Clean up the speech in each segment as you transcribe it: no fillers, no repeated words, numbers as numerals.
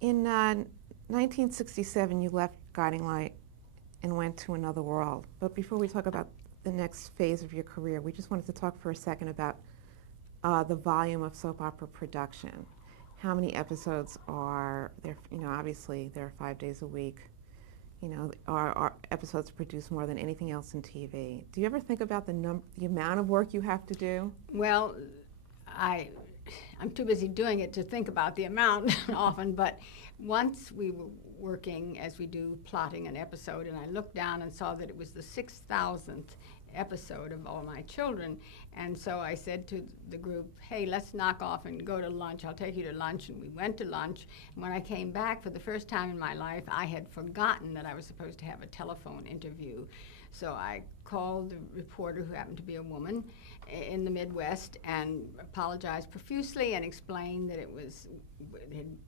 In 1967, you left Guiding Light and went to Another World. But before we talk about the next phase of your career, we just wanted to talk for a second about the volume of soap opera production. How many episodes are there? You know, obviously there are 5 days a week. You know, are episodes produced more than anything else in TV? Do you ever think about the amount of work you have to do? Well, I'm too busy doing it to think about the amount often, but once we were working as we do plotting an episode, and I looked down and saw that it was the 6,000th episode of All My Children, and so I said to the group, hey, let's knock off and go to lunch. I'll take you to lunch, and we went to lunch, and when I came back for the first time in my life, I had forgotten that I was supposed to have a telephone interview. So I called the reporter, who happened to be a woman in the Midwest, and apologized profusely and explained that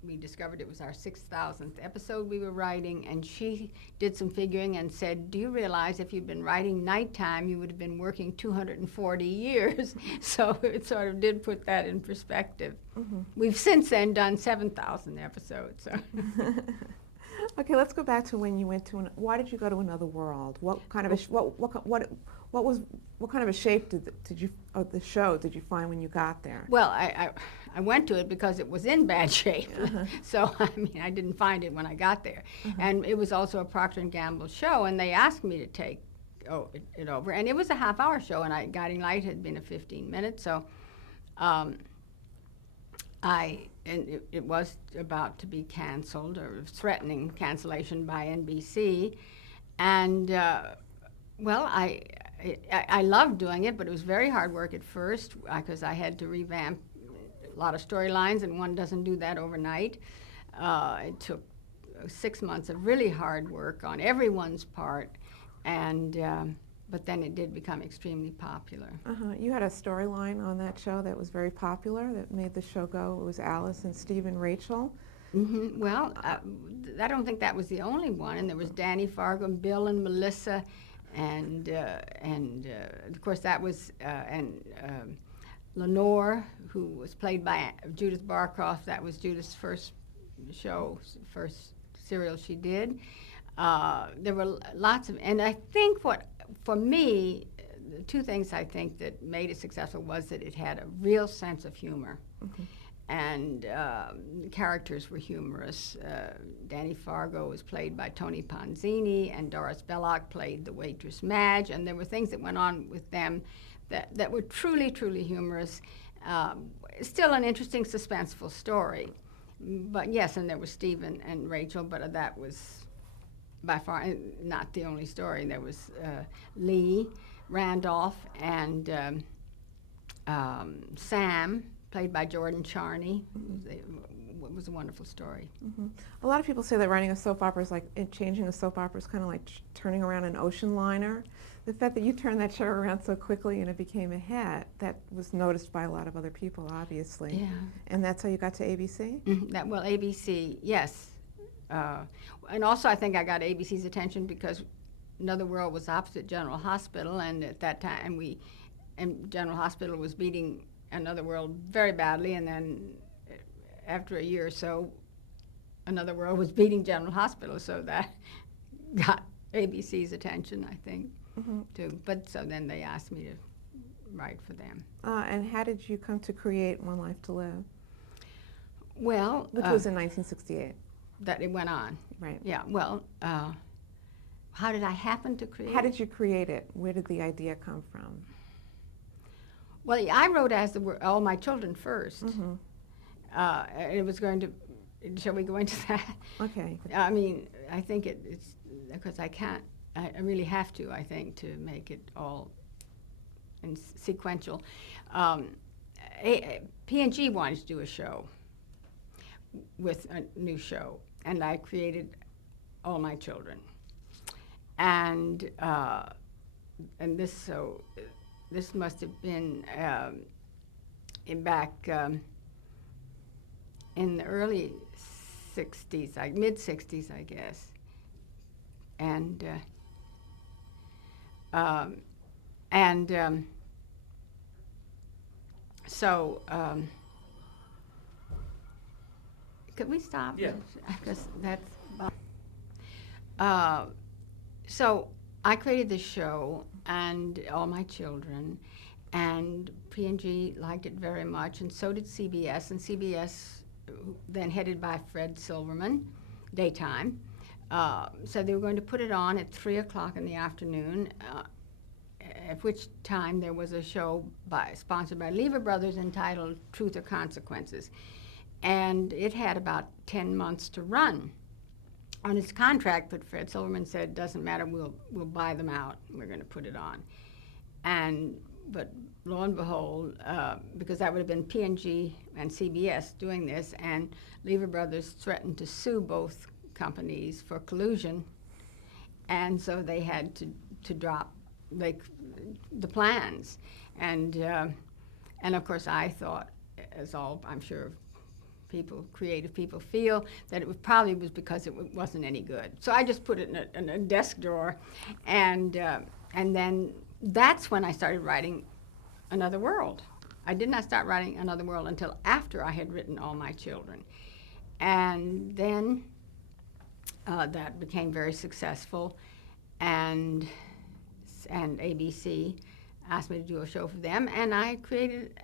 we discovered it was our 6,000th episode we were writing, and she did some figuring and said, do you realize if you'd been writing nighttime, you would have been working 240 years? So it sort of did put that in perspective. Mm-hmm. We've since then done 7,000 episodes. So. Okay, let's go back to when you went to. Why did you go to Another World? What kind of what kind of a shape did you of the show did you find when you got there? Well, I went to it because it was in bad shape. Uh-huh. So I mean, I didn't find it when I got there, uh-huh. And it was also a Procter and Gamble show, and they asked me to take it over, and it was a half-hour show, and Guiding Light had been a 15-minute, so. It was about to be canceled, or threatening cancellation by NBC, and well, I loved doing it, but it was very hard work at first because I had to revamp a lot of storylines, and one doesn't do that overnight. It took 6 months of really hard work on everyone's part, and but then it did become extremely popular. Uh-huh. You had a storyline on that show that was very popular, that made the show go. It was Alice and Steve and Rachel. Mm-hmm. Well, I don't think that was the only one. And there was Danny Fargo, and Bill and Melissa, and of course that was Lenore, who was played by Judith Barcroft. That was Judith's first serial she did. There were lots of, and I think for me, the two things I think that made it successful was that it had a real sense of humor. Mm-hmm. And the characters were humorous. Danny Fargo was played by Tony Ponzini, and Doris Belloc played the waitress Madge, and there were things that went on with them that were truly, truly humorous. Still an interesting, suspenseful story. But yes, and there was Steve and Rachel, but that was by far not the only story. There was Lee Randolph and Sam, played by Jordan Charney. Mm-hmm. It was a wonderful story. Mm-hmm. A lot of people say that writing a soap opera is like changing a soap opera is kind of like turning around an ocean liner. The fact that you turned that show around so quickly and it became a hit, that was noticed by a lot of other people, obviously. Yeah. And that's how you got to ABC? Mm-hmm. Well, ABC, yes. And also I think I got ABC's attention because Another World was opposite General Hospital, and at that time General Hospital was beating Another World very badly, and then after a year or so, Another World was beating General Hospital, so that got ABC's attention, I think, mm-hmm. too. But so then they asked me to write for them. And how did you come to create One Life to Live? Well, which was in 1968. That it went on. Right. Yeah. Well, how did I happen to create it? How did you create it? Where did the idea come from? Well, I wrote as All My Children first. Mm-hmm. It was going to. Shall we go into that? Okay. I mean, I think it's because I can't. I really have to. I think to make it all in sequential. P&G wanted to do a show with a new show, and I created All My Children, and this must have been back in the early 60s, mid 60s, I guess, and Could we stop? Yeah. Because that's. So I created this show and All My Children, and P&G liked it very much, and so did CBS. And CBS, then headed by Fred Silverman, daytime, said they were going to put it on at 3 o'clock in the afternoon, at which time there was a show sponsored by Lever Brothers entitled Truth or Consequences. And it had about 10 months to run on its contract, but Fred Silverman said, doesn't matter, we'll buy them out, we're going to put it on. But lo and behold, because that would have been P&G and CBS doing this, and Lever Brothers threatened to sue both companies for collusion, and so they had to drop the plans. And of course I thought, as all I'm sure creative people feel, that it probably was because it wasn't any good. So I just put it in a desk drawer, and then that's when I started writing Another World. I did not start writing Another World until after I had written All My Children, and then that became very successful, and ABC asked me to do a show for them, and I created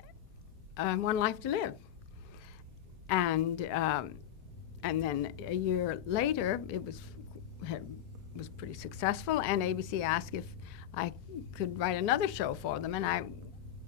One Life to Live. And then a year later, it was pretty successful, and ABC asked if I could write another show for them, and I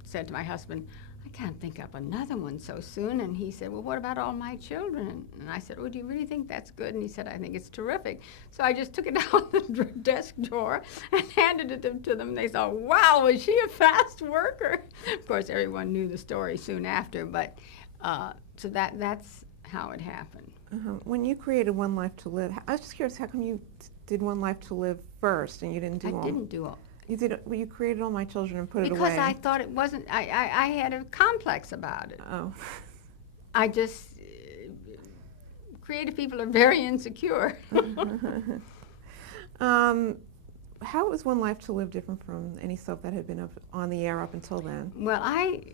said to my husband, I can't think up another one so soon. And he said, well, what about All My Children? And I said, oh, do you really think that's good? And he said, I think it's terrific. So I just took it out of the desk drawer and handed it to them. They thought, wow, was she a fast worker? Of course, everyone knew the story soon after, but so that's how it happened. When you created One Life to Live, I was just curious, how come you did One Life to Live first and you didn't do I didn't do all. You did. Well, you created All My Children and put it away. Because I thought it wasn't. I had a complex about it. Oh. I just creative people are very insecure. How was One Life to Live different from any soap that had been on the air up until then? Well, I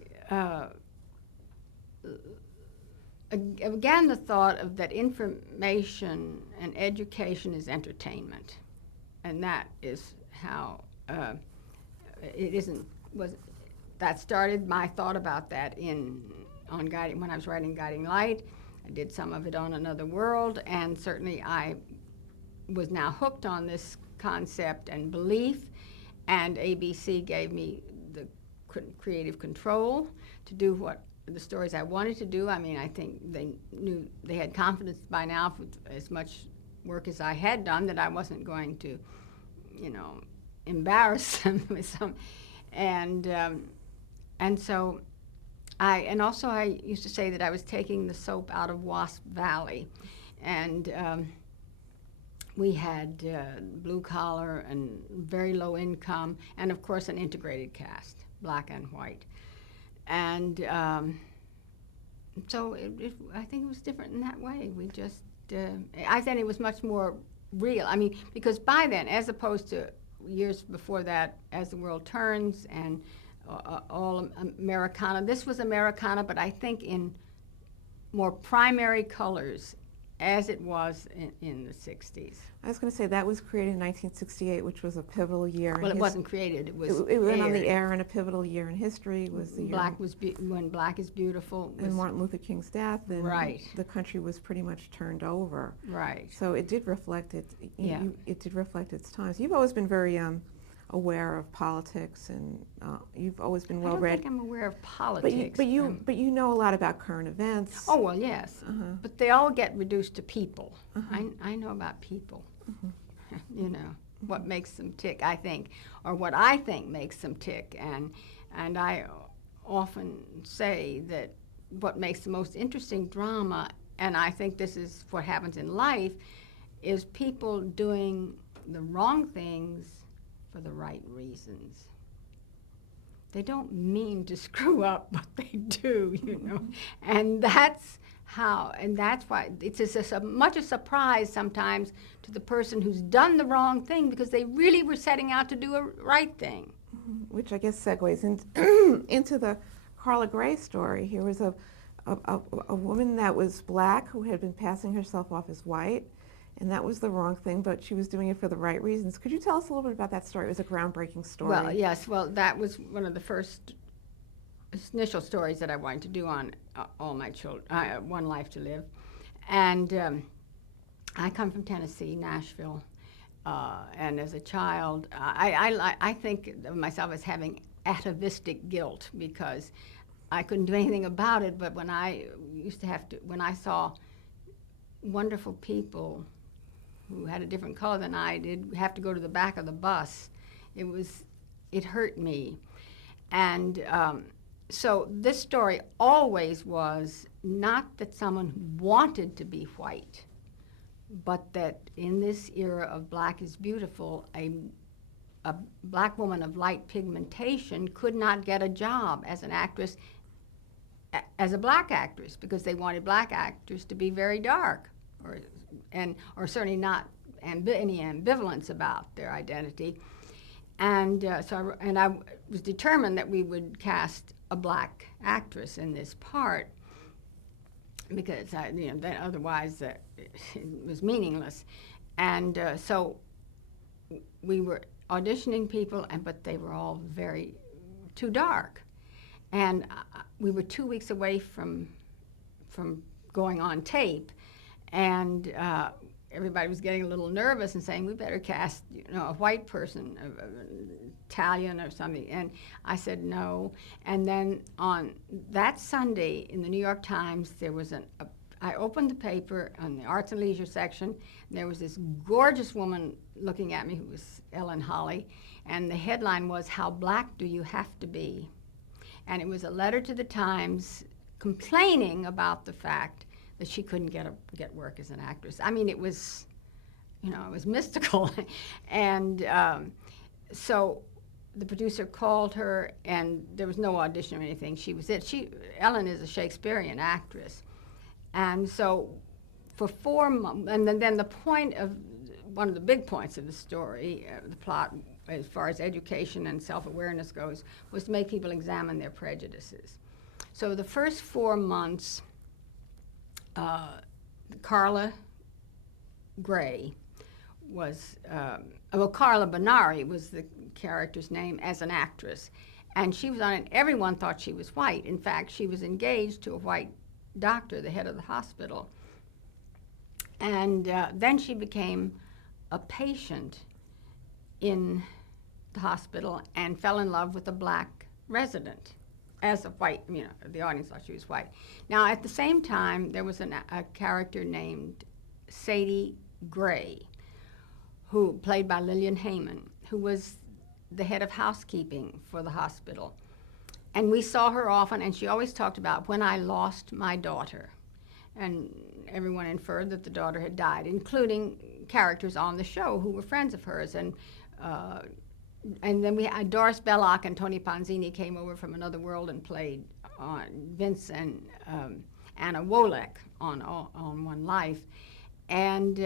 began the thought of that information and education is entertainment, and that is how it isn't. That started my thought about that on Guiding, when I was writing Guiding Light. I did some of it on Another World, and certainly I was now hooked on this concept and belief, and ABC gave me the creative control to do what the stories I wanted to do. I mean, I think they knew, they had confidence by now with as much work as I had done that I wasn't going to, embarrass them with some, and so I used to say that I was taking the soap out of Wasp Valley, and we had blue collar and very low income, and of course an integrated cast, black and white, and so I think it was different in that way. We just I think it was much more real. I mean, because by then, as opposed to years before that, As the World Turns and all Americana, this was Americana, but I think in more primary colors, as it was in the 60s. I was going to say that was created in 1968, which was a pivotal year. Well, it wasn't created; it was. It went on the air, and a pivotal year in history was the year when Black is Beautiful. And Martin Luther King's death, and right. The country was pretty much turned over. Right. So it did reflect it. Yeah. It did reflect its times. You've always been very aware of politics, and you've always been well read. I don't think I'm aware of politics. But you know a lot about current events. Oh well, yes. But they all get reduced to people. I know about people. What makes them tick, I think, or what I think makes them tick, and I often say that what makes the most interesting drama, and I think this is what happens in life, is people doing the wrong things for the right reasons. They don't mean to screw up, but they do, and that's why it's as much a surprise sometimes to the person who's done the wrong thing, because they really were setting out to do a right thing. Which I guess segues into the Carla Gray story. Here was a woman that was black who had been passing herself off as white, and that was the wrong thing, but she was doing it for the right reasons. Could you tell us a little bit about that story? It was a groundbreaking story. Well, yes. Well, that was one of the first initial stories that I wanted to do on all my children, One Life to Live. And I come from Tennessee, Nashville, and as a child, I think of myself as having atavistic guilt because I couldn't do anything about it, but when I saw wonderful people who had a different color than I did have to go to the back of the bus, it hurt me. And so this story always was not that someone wanted to be white, but that in this era of Black is Beautiful, a black woman of light pigmentation could not get a job as an actress, as a black actress, because they wanted black actors to be very dark, or certainly not any ambivalence about their identity. And I was determined that we would cast a black actress in this part, because then otherwise it was meaningless. And so we were auditioning people, but they were all too dark. And we were 2 weeks away from going on tape, and everybody was getting a little nervous and saying, we better cast a white person, Italian or something. And I said no. And then on that Sunday in the New York Times, there was I opened the paper on the arts and leisure section, and there was this gorgeous woman looking at me who was Ellen Holly, and the headline was, "How Black Do You Have to Be?" And it was a letter to the Times complaining about the fact that she couldn't get work as an actress. I mean, it was mystical. And so the producer called her, and there was no audition or anything. She was it. Ellen is a Shakespearean actress. And so for 4 months, and then the point of, one of the big points of the story, the plot, as far as education and self-awareness goes, was to make people examine their prejudices. So the first 4 months, Carla Gray was, Carla Benari was the character's name as an actress. And she was on it, everyone thought she was white. In fact, she was engaged to a white doctor, the head of the hospital. And then she became a patient in the hospital and fell in love with a black resident as a white, the audience thought she was white. Now, at the same time, there was a character named Sadie Gray, who played by Lillian Heyman, who was the head of housekeeping for the hospital. And we saw her often, and she always talked about when I lost my daughter. And everyone inferred that the daughter had died, including characters on the show who were friends of hers. And then we had Doris Belloc and Tony Ponzini came over from another world and played Vince and Anna Wolek on One Life. And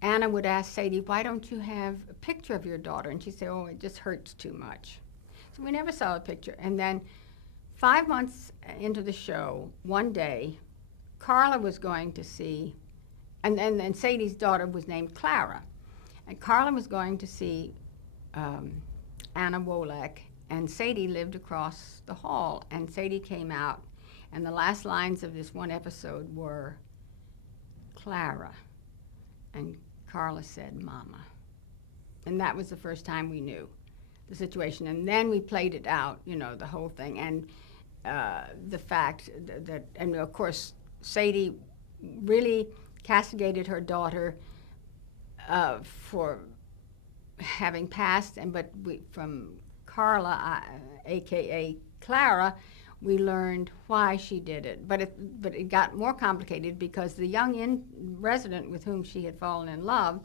Anna would ask Sadie, why don't you have a picture of your daughter? And she'd say, oh, it just hurts too much. So we never saw a picture. And then 5 months into the show, one day, Carla was going to see, and Sadie's daughter was named Clara. And Carla was going to see Anna Wolek, and Sadie lived across the hall. And Sadie came out, and the last lines of this one episode were, Clara. And Carla said, Mama. And that was the first time we knew the situation. And then we played it out, the whole thing. And the fact that, and of course, Sadie really castigated her daughter for having passed, but from Carla, aka Clara, we learned why she did it. But it got more complicated because the young resident with whom she had fallen in love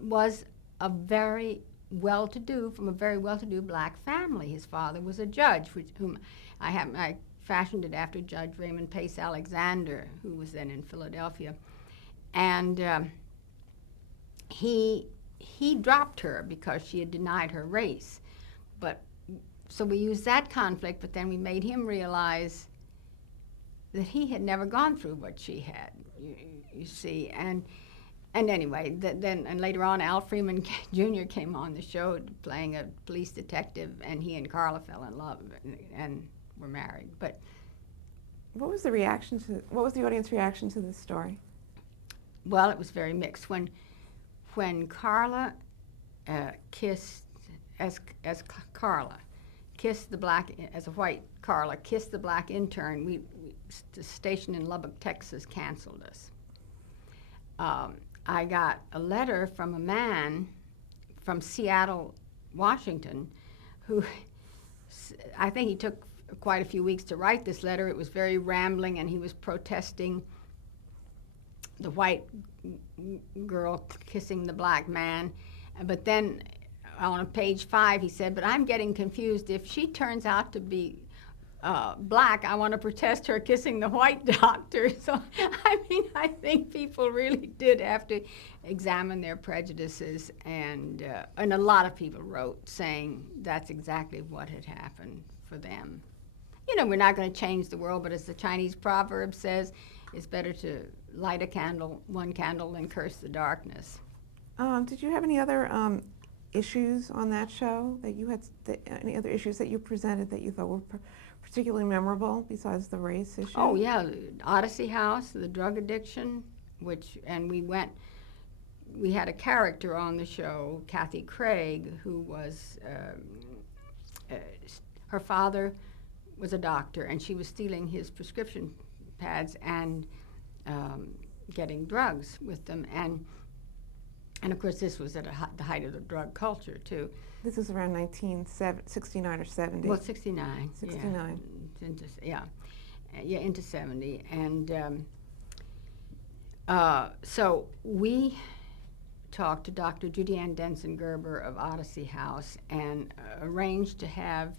was from a very well-to-do black family. His father was a judge, whom I fashioned it after Judge Raymond Pace Alexander, who was then in Philadelphia. And he dropped her because she had denied her race. So we used that conflict, but then we made him realize that he had never gone through what she had, you see. And anyway, then later on, Al Freeman Jr. came on the show playing a police detective, and he and Carla fell in love and were married. But what was the audience reaction to this story? well, it was very mixed. When Carla kissed, as Carla kissed the black, as a white Carla kissed the black intern, the station in Lubbock, Texas, canceled us. I got a letter from a man from Seattle, Washington, who I think he took quite a few weeks to write this letter. It was very rambling, and he was protesting the white girl kissing the black man. But then on page 5 he said, but I'm getting confused. If she turns out to be black, I want to protest her kissing the white doctor. So, I mean, I think people really did have to examine their prejudices, and a lot of people wrote saying that's exactly what had happened for them. You know, we're not going to change the world, but as the Chinese proverb says, it's better to light one candle than curse the darkness. Did you have any other issues on that show that you had, any other issues that you presented that you thought were particularly memorable besides the race issue? Oh yeah, Odyssey House, the drug addiction, and we had a character on the show, Kathy Craig, who was, her father was a doctor, and she was stealing his prescription pads and getting drugs with them, and of course this was at the height of the drug culture too. This is around 1969 or 70. Well, 69. 69. Yeah, into 70. And so we talked to Dr. Judy Ann Denson Gerber of Odyssey House and arranged to have,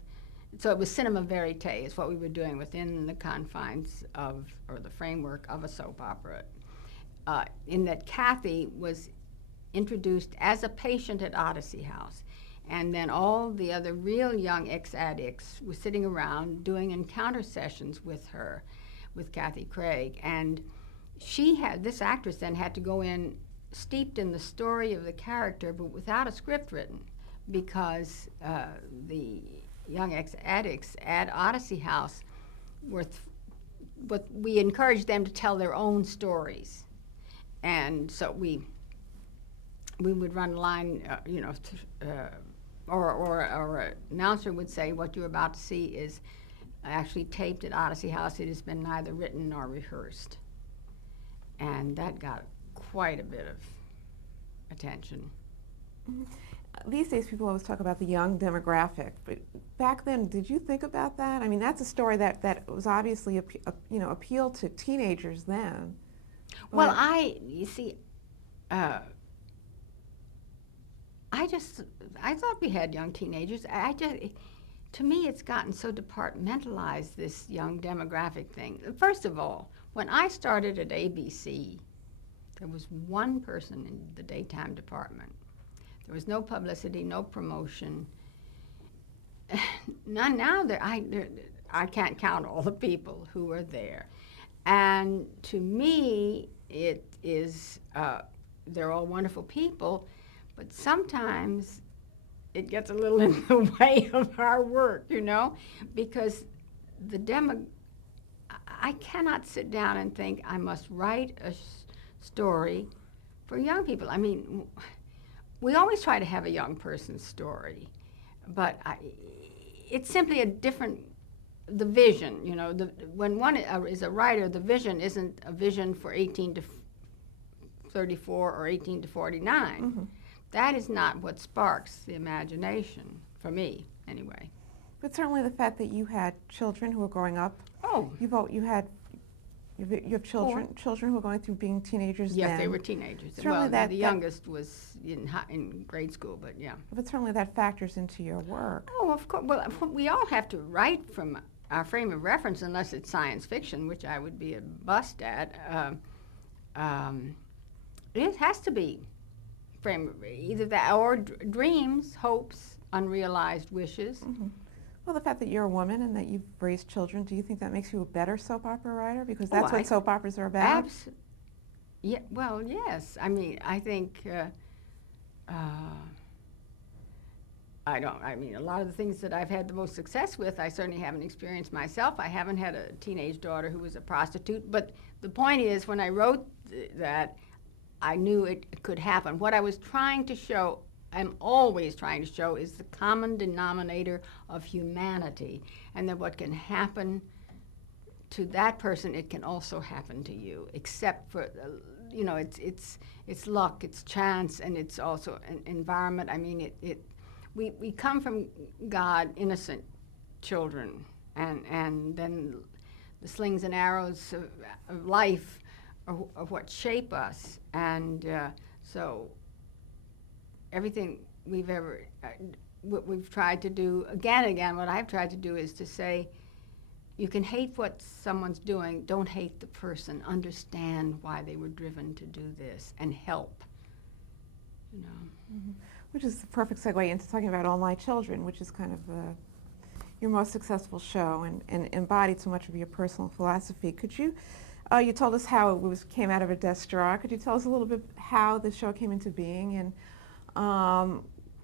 so it was cinema verite, is what we were doing within the confines of, or the framework of a soap opera, in that Kathy was introduced as a patient at Odyssey House. And then all the other real young ex-addicts were sitting around doing encounter sessions with her, with Kathy Craig. And this actress then had to go in steeped in the story of the character, but without a script written, because the young ex-addicts at Odyssey House but we encouraged them to tell their own stories. And so we would run a line, or an announcer would say, what you're about to see is actually taped at Odyssey House. It has been neither written nor rehearsed. And that got quite a bit of attention. Mm-hmm. These days people always talk about the young demographic, but back then, did you think about that? I mean, that's a story that was obviously appealed to teenagers then. Well, you see, I thought we had young teenagers. To me, it's gotten so departmentalized, this young demographic thing. First of all, when I started at ABC, there was one person in the daytime department. There was no publicity, no promotion. Now I can't count all the people who are there. And to me, it is, they're all wonderful people, but sometimes it gets a little in the way of our work, because I cannot sit down and think I must write a story for young people. I mean, we always try to have a young person's story, but it's simply a different, the vision, when one is a writer, the vision isn't a vision for 18 to 34 or 18 to 49. Mm-hmm. That is not what sparks the imagination, for me, anyway. But certainly the fact that you had children who were growing up. Oh. You have children who are going through being teenagers then. Yes, they were teenagers. Certainly well, the youngest was in grade school, but yeah. But certainly that factors into your work. Oh, of course. Well, we all have to write from our frame of reference, unless it's science fiction, which I would be a bust at. It has to be either that or dreams, hopes, unrealized wishes. Mm-hmm. Well, the fact that you're a woman and that you've raised children, do you think that makes you a better soap opera writer? Because Oh, that's what soap operas are about. Yeah, well, yes. I mean, I think, I mean, a lot of the things that I've had the most success with, I certainly haven't experienced myself. I haven't had a teenage daughter who was a prostitute. But the point is, when I wrote that, I knew it could happen. What I was trying to show, I'm always trying to show, is the common denominator of humanity. And that what can happen to that person, it can also happen to you, except for, you know, it's luck, it's chance, and it's also an environment. I mean, we come from God, innocent children, and then the slings and arrows of life are what shape us. And so everything we've ever, what we've tried to do, again and again, what I've tried to do is to say, you can hate what someone's doing, don't hate the person. Understand why they were driven to do this and help, you know. Mm-hmm. Which is the perfect segue into talking about All My Children, which is kind of your most successful show and embodied so much of your personal philosophy. Could you, you told us how it came out of a desk drawer. Could you tell us a little bit how the show came into being and,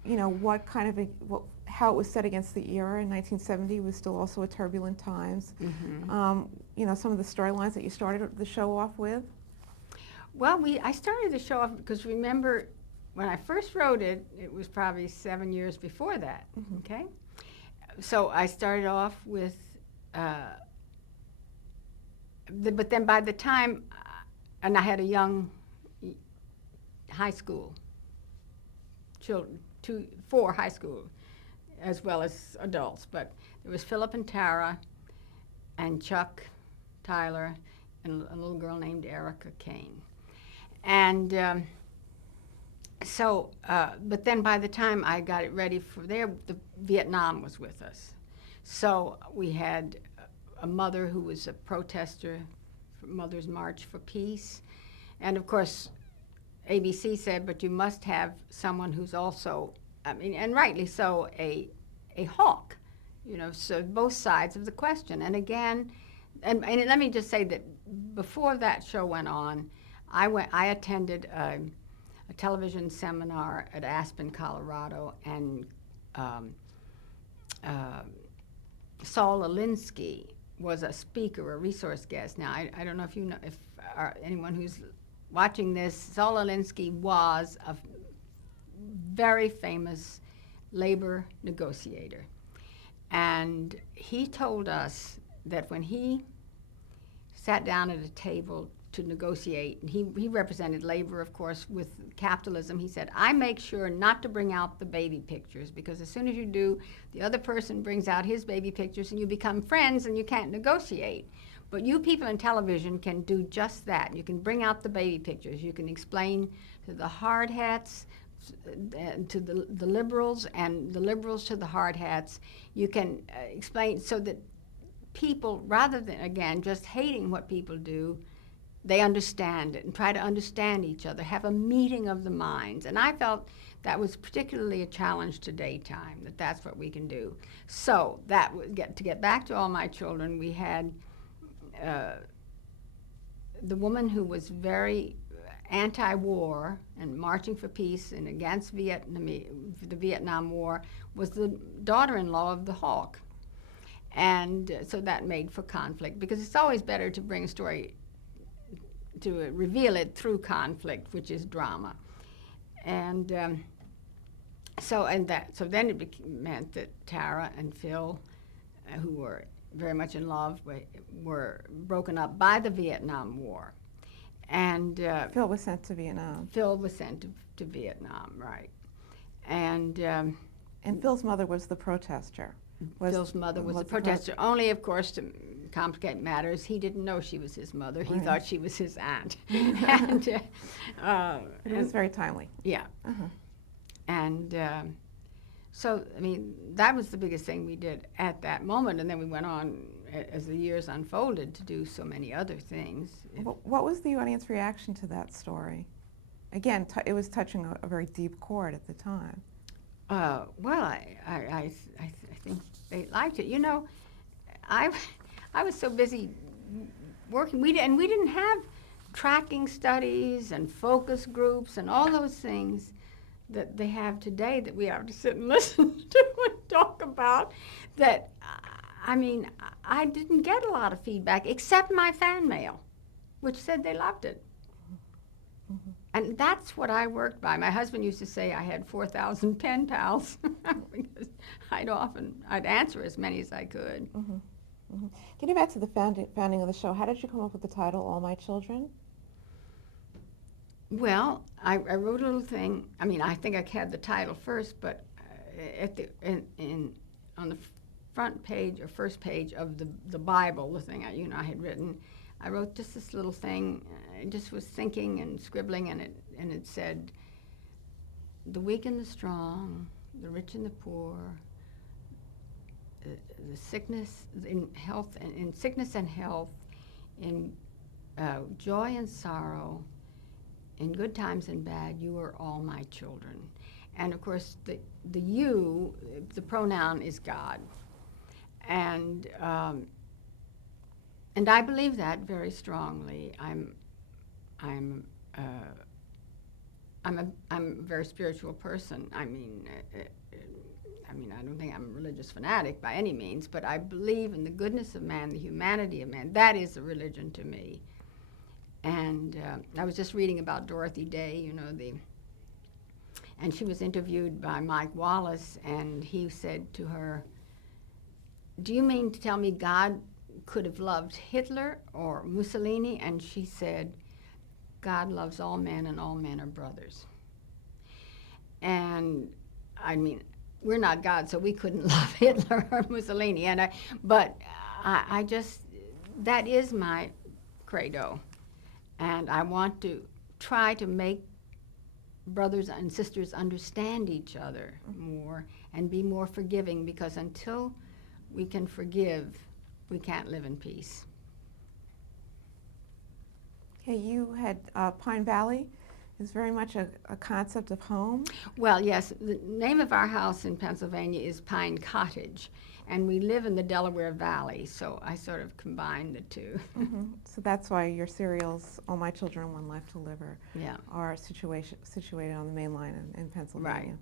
you know, what kind of, how it was set against the era in 1970 was still also a turbulent times. Mm-hmm. You know, some of the storylines that you started the show off with? Well, I started the show off because, remember, when I first wrote it, it was probably 7 years before that, Mm-hmm. okay? So I started off with, but then by the time, and I had a young high school children, 4 high school, as well as adults, but there was Philip and Tara and Chuck, Tyler, and a little girl named Erica Kane. And but then by the time I got it ready for there, the Vietnam was with us. So we had a mother who was a protester for Mother's March for Peace. And of course, ABC said, but you must have someone who's also, I mean, and rightly so, a hawk, you know, so both sides of the question. And again, and let me just say that before that show went on, I attended a television seminar at Aspen, Colorado, and Saul Alinsky was a speaker, a resource guest. Now, I don't know if you know, if anyone who's watching this, Saul Alinsky was a very famous labor negotiator. And he told us that when he sat down at a table to negotiate, and he represented labor, of course, with capitalism, he said, I make sure not to bring out the baby pictures, because as soon as you do, the other person brings out his baby pictures and you become friends and you can't negotiate. But you people in television can do just that. You can bring out the baby pictures. You can explain to the hard hats, to the liberals, and the liberals to the hard hats. You can explain so that people, rather than, again, just hating what people do, they understand it and try to understand each other, have a meeting of the minds. And I felt that was particularly a challenge to daytime, that's what we can do. So that would to get back to All My Children, we had the woman who was very anti-war and marching for peace and against the Vietnam War was the daughter-in-law of the hawk. And so that made for conflict, because it's always better to bring a story, to reveal it through conflict, which is drama. And so then it meant that Tara and Phil, who were very much in love, were broken up by the Vietnam War. And Phil was sent to Vietnam. Phil was sent to Vietnam, right. And Phil's mother was the protester. Phil's mother was the protester. Only, of course, to complicate matters, he didn't know she was his mother. He thought she was his aunt. And it was very timely. Yeah. Uh-huh. And so, I mean, that was the biggest thing we did at that moment. And then we went on, as the years unfolded, to do so many other things. What was the audience reaction to that story? Again, it was touching a very deep chord at the time. Well, I think they liked it. You know, I, I was so busy working. We didn't have tracking studies and focus groups and all those things that they have today that we have to sit and listen to and talk about. That, I mean, I didn't get a lot of feedback except my fan mail, which said they loved it. Mm-hmm. And that's what I worked by. My husband used to say I had 4,000 pen pals because I'd answer as many as I could. Mm-hmm. Mm-hmm. Getting back to the founding of the show, how did you come up with the title "All My Children"? Well, I wrote a little thing. I mean, I think I had the title first, but on the front page or first page of the Bible, the thing I had written, I wrote just this little thing. I just was thinking and scribbling, and it said, "The weak and the strong, the rich and the poor, the sickness in health and in sickness and health, in joy and sorrow, in good times and bad, you are all my children." And of course, the you, the pronoun is God, and I believe that very strongly. I'm a very spiritual person. I mean, I don't think I'm a religious fanatic by any means, but I believe in the goodness of man, the humanity of man. That is a religion to me. And I was just reading about Dorothy Day, you know, and she was interviewed by Mike Wallace, and he said to her, "Do you mean to tell me God could have loved Hitler or Mussolini?" And she said, "God loves all men, and all men are brothers." And I mean, we're not God, so we couldn't love Hitler or Mussolini. But I just, that is my credo. And I want to try to make brothers and sisters understand each other more and be more forgiving, because until we can forgive, we can't live in peace. Okay, you had Pine Valley is very much a concept of home. Well, yes, the name of our house in Pennsylvania is Pine Cottage, and we live in the Delaware Valley, so I sort of combine the two. Mm-hmm. So that's why your serials, "All My Children, One Life to Live," Yeah. are situated on the main line in Pennsylvania. Right.